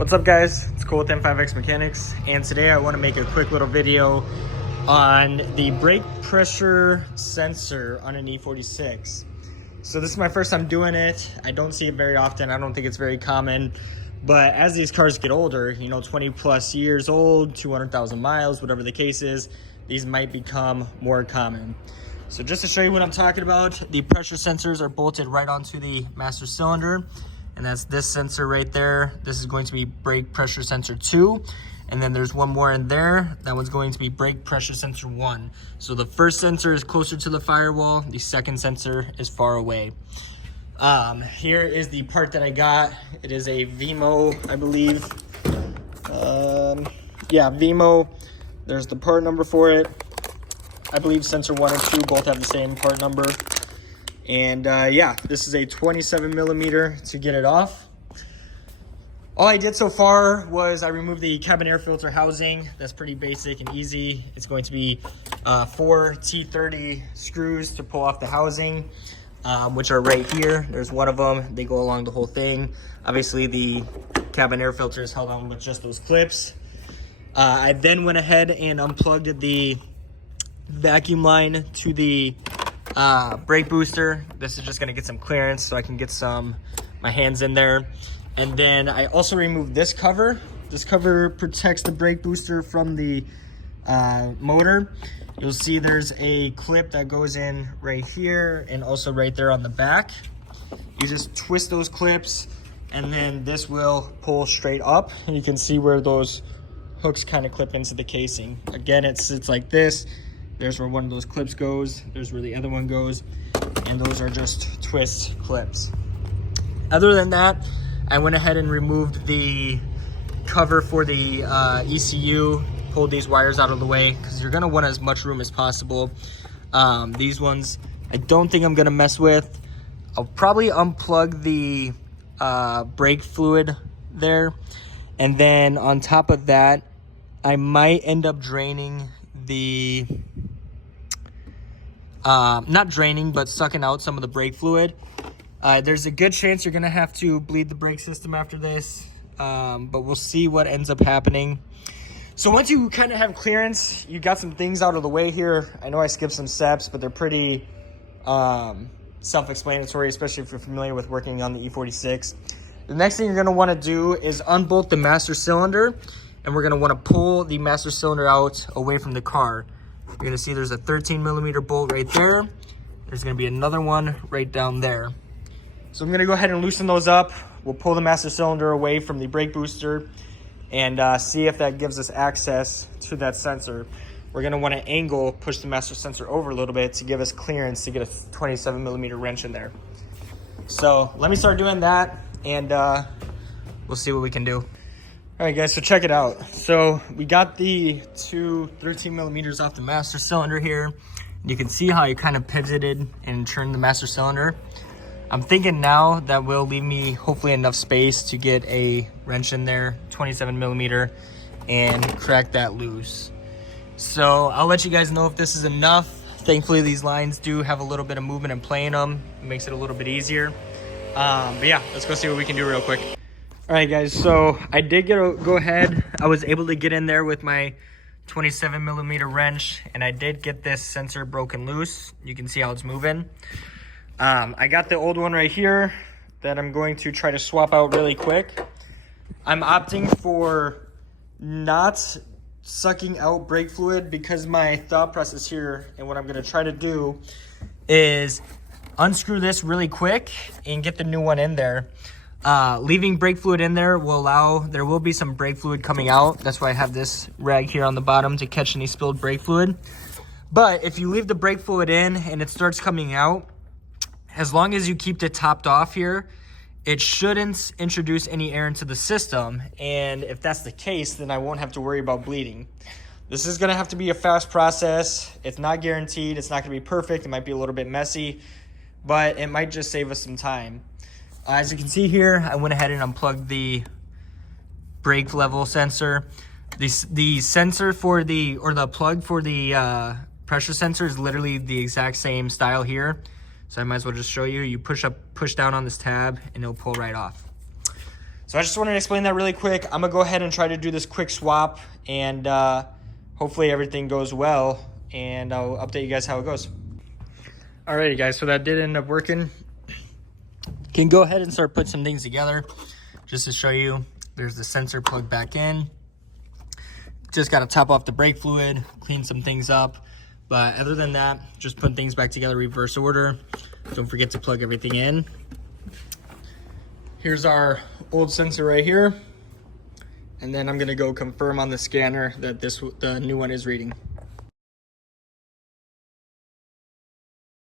What's up, guys? It's Cole with M5X Mechanics, and today I want to make a quick little video on the brake pressure sensor on an E46. So this is my first time doing it. I don't see it very often. I don't think it's very common, but as these cars get older, 20 plus years old, 200,000 miles, whatever the case is, these might become more common. So just to show you what I'm talking about, the pressure sensors are bolted right onto the master cylinder, and that's this sensor right there. This is going to be brake pressure sensor 2, and then there's one more in there. That one's going to be brake pressure sensor 1. So the first sensor is closer to the firewall, the second sensor is far away. Here is the part that I got. It is a Vimo, I believe. Yeah, Vimo. There's the part number for it. I believe sensor 1 and 2 both have the same part number. And yeah, this is a 27 millimeter to get it off. All I did so far was I removed the cabin air filter housing. That's pretty basic and easy. It's going to be 4 T30 screws to pull off the housing, which are right here. There's one of them. They go along the whole thing. Obviously, the cabin air filter is held on with just those clips. I then went ahead and unplugged the vacuum line to the brake booster. This is just going to get some clearance so I can get my hands in there. And then I also removed this cover. This cover protects the brake booster from the motor. You'll see there's a clip that goes in right here and also right there on the back. You just twist those clips and then this will pull straight up, and you can see where those hooks kind of clip into the casing. Again, it sits like this. There's where one of those clips goes. There's where the other one goes. And those are just twist clips. Other than that, I went ahead and removed the cover for the ECU, pulled these wires out of the way because you're gonna want as much room as possible. These ones, I don't think I'm gonna mess with. I'll probably unplug the brake fluid there. And then on top of that, I might end up draining the, not draining, but sucking out some of the brake fluid. There's a good chance you're gonna have to bleed the brake system after this, but we'll see what ends up happening. So once you kind of have clearance, you got some things out of the way here. I know I skipped some steps, but they're pretty self-explanatory, especially if you're familiar with working on the E46. The next thing you're gonna wanna do is unbolt the master cylinder, and we're gonna wanna pull the master cylinder out away from the car. You're gonna see there's a 13 millimeter bolt right there. There's gonna be another one right down there. So I'm gonna go ahead and loosen those up. We'll pull the master cylinder away from the brake booster and see if that gives us access to that sensor. We're gonna wanna push the master sensor over a little bit to give us clearance to get a 27 millimeter wrench in there. So let me start doing that, and we'll see what we can do. All right, guys, so check it out. So we got the two 13 millimeters off the master cylinder here. You can see how I kind of pivoted and turned the master cylinder. I'm thinking now that will leave me hopefully enough space to get a wrench in there, 27 millimeter, and crack that loose. So I'll let you guys know if this is enough. Thankfully, these lines do have a little bit of movement and play in them. It makes it a little bit easier. But yeah, let's go see what we can do real quick. All right, guys, so I did go ahead. I was able to get in there with my 27 millimeter wrench, and I did get this sensor broken loose. You can see how it's moving. I got the old one right here that I'm going to try to swap out really quick. I'm opting for not sucking out brake fluid because my thought process here, and what I'm gonna try to do is unscrew this really quick and get the new one in there. Leaving brake fluid in there there will be some brake fluid coming out. That's why I have this rag here on the bottom to catch any spilled brake fluid. But if you leave the brake fluid in and it starts coming out, as long as you keep it topped off here, it shouldn't introduce any air into the system. And if that's the case, then I won't have to worry about bleeding. This is gonna have to be a fast process. It's not guaranteed. It's not gonna be perfect. It might be a little bit messy, but it might just save us some time. As you can see here, I went ahead and unplugged the brake level sensor. The sensor for the plug for the pressure sensor is literally the exact same style here. So I might as well just show you. You push down on this tab and it'll pull right off. So I just wanted to explain that really quick. I'm gonna go ahead and try to do this quick swap, and hopefully everything goes well, and I'll update you guys how it goes. Alrighty guys, so that did end up working. Can go ahead and start putting some things together. Just to show you, there's the sensor plugged back in. Just gotta top off the brake fluid, clean some things up. But other than that, just putting things back together reverse order. Don't forget to plug everything in. Here's our old sensor right here. And then I'm gonna go confirm on the scanner that the new one is reading.